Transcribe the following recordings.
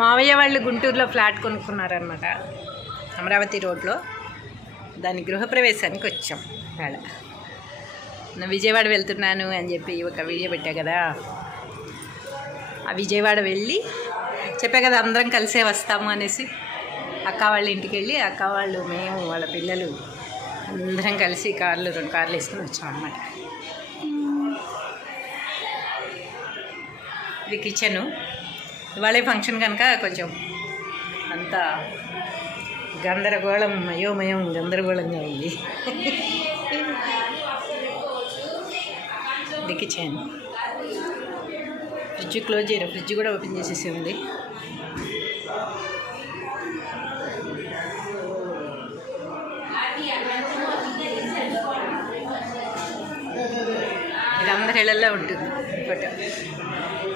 మావయ్య వాళ్ళు గుంటూరులో ఫ్లాట్ కొనుక్కున్నారనమాట అమరావతి రోడ్లో. దాని గృహప్రవేశానికి వచ్చాం ఆడ నేను విజయవాడ వెళ్తున్నాను అని చెప్పి ఒక వీడియో పెట్టా కదా. ఆ విజయవాడ వెళ్ళి చెప్పా కదా అందరం కలిసే వస్తాము అనేసి. అక్క వాళ్ళ ఇంటికి వెళ్ళి అక్క వాళ్ళు మేము వాళ్ళ పిల్లలు అందరం కలిసి కార్లు రెండు కార్లు వేసుకుని వచ్చాం అనమాట ఇది కిచెను. ఇవాళే ఫంక్షన్ కనుక కొంచెం అంతా గందరగోళం అయోమయం గందరగోళంగా ఉంది. దిక్కిచ్చాను ఫ్రిడ్జ్ క్లోజ్ చేయరు? ఫ్రిడ్జ్ కూడా ఓపెన్ చేసేసి ఉంది. ఇది అందరి ఇళ్ళల్లో ఉంటుంది. ఫోటో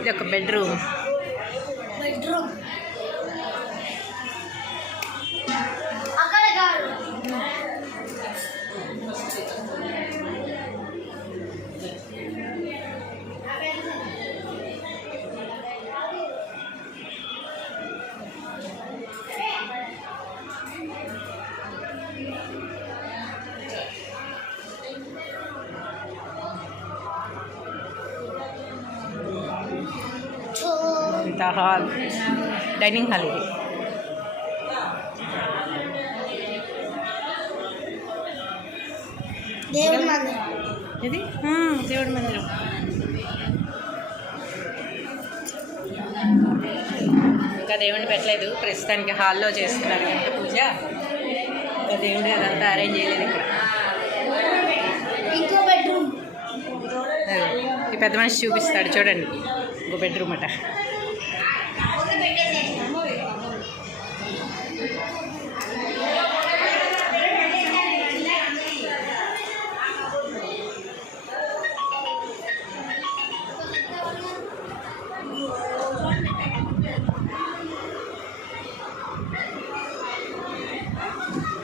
ఇది ఒక బెడ్రూమ్. ఇంత హాల్ డైనింగ్ హాల్ ఇది. దేవుడి మందిరం. ఇది దేవుడి మందిరం. ఇంకా దేవుడిని పెట్టలేదు. ప్రస్తుతానికి హాల్లో చేస్తున్నారు కనుక పూజ. ఇంకా దేవుడు అదంతా అరేంజ్ చేయలేదు ఇక్కడ. ఇంకో బెడ్రూమ్ అదే, ఈ పెద్ద మనిషి చూపిస్తాడు. చూడండి. ఇంకో బెడ్రూమ్ అట.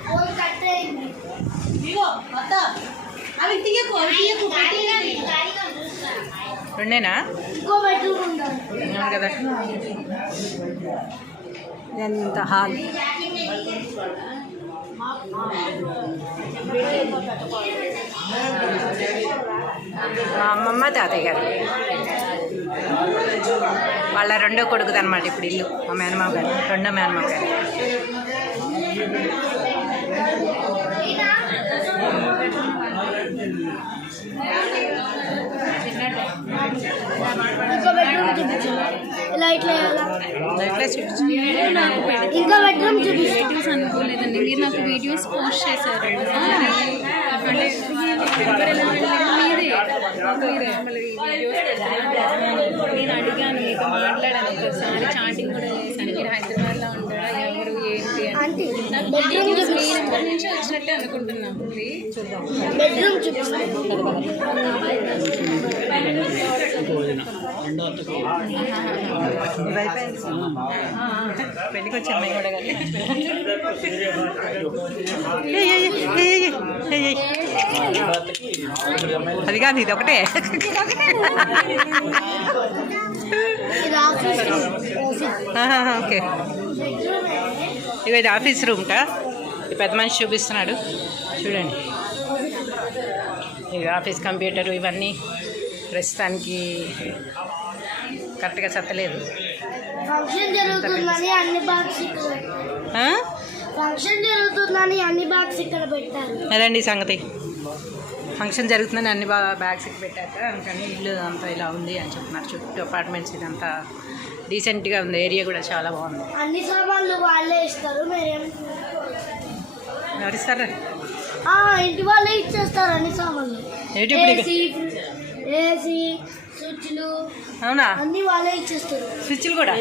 ఫోన్ కట్టేయండి రెండేనా ఇంకో బెడ్రూమ్ ఉండాలి అవును కదా. ఎంత హాల్? మా అమ్మమ్మ తాతయ్య గారు. వాళ్ళ రెండో కొడుకుది అనమాట ఇప్పుడు ఇల్లు. మా మేనమామ గారు. రెండో మేనమామ గారు ఇంకో బెడ్రూమ్ చూపించు చూపించు. ఇంకో బెడ్రూమ్ రిలేటివ్స్ అనుకోలేదండి. మీరు నాకు వీడియోస్ పోస్ట్ చేశారు. మళ్ళీ వీడియోస్ నేను అడిగాను మీతో మాట్లాడాను. ఒకసారి చాటింగ్ కూడా చేశాను. మీరు హైదరాబాద్లో ఆంటీ బెడ్రూమ్ చూపిస్తాను నుంచి వచ్చినట్టే చూద్దాం బెడ్రూమ్ చూపిస్తాను పెళ్ళికి వచ్చి అమ్మాయి కూడా. అది కాదు ఇది ఒకటే ఓకే ఇక ఇది ఆఫీస్ రూమ్టా ఈ పెద్ద మనిషి చూపిస్తున్నాడు. చూడండి. ఇది ఆఫీస్ కంప్యూటర్ ఇవన్నీ ప్రస్తుతానికి కరెక్ట్గా చత్తలేదు అదండి సంగతి. ఫంక్షన్ జరుగుతుందని అన్ని బాగా బ్యాగ్స్ పెట్టాక అందుకని ఇల్లు అంతా ఇలా ఉంది అని చెప్తున్నారు. చుట్టూ అపార్ట్మెంట్స్ ఇదంతా డీసెంట్గా ఉంది. ఏరియా కూడా చాలా బాగుంది. అన్ని సామాన్లు వాళ్ళే ఇస్తారు మీరేం ఎవరిస్తారు? ఆ, ఇంటి వాళ్ళే ఇచ్చేస్తారు అన్ని సామాన్లు. ఏంటి ఏసీ స్విచ్లు అవునా? అన్ని వాళ్ళే ఇచ్చేస్తారు. స్విచ్లు కూడా?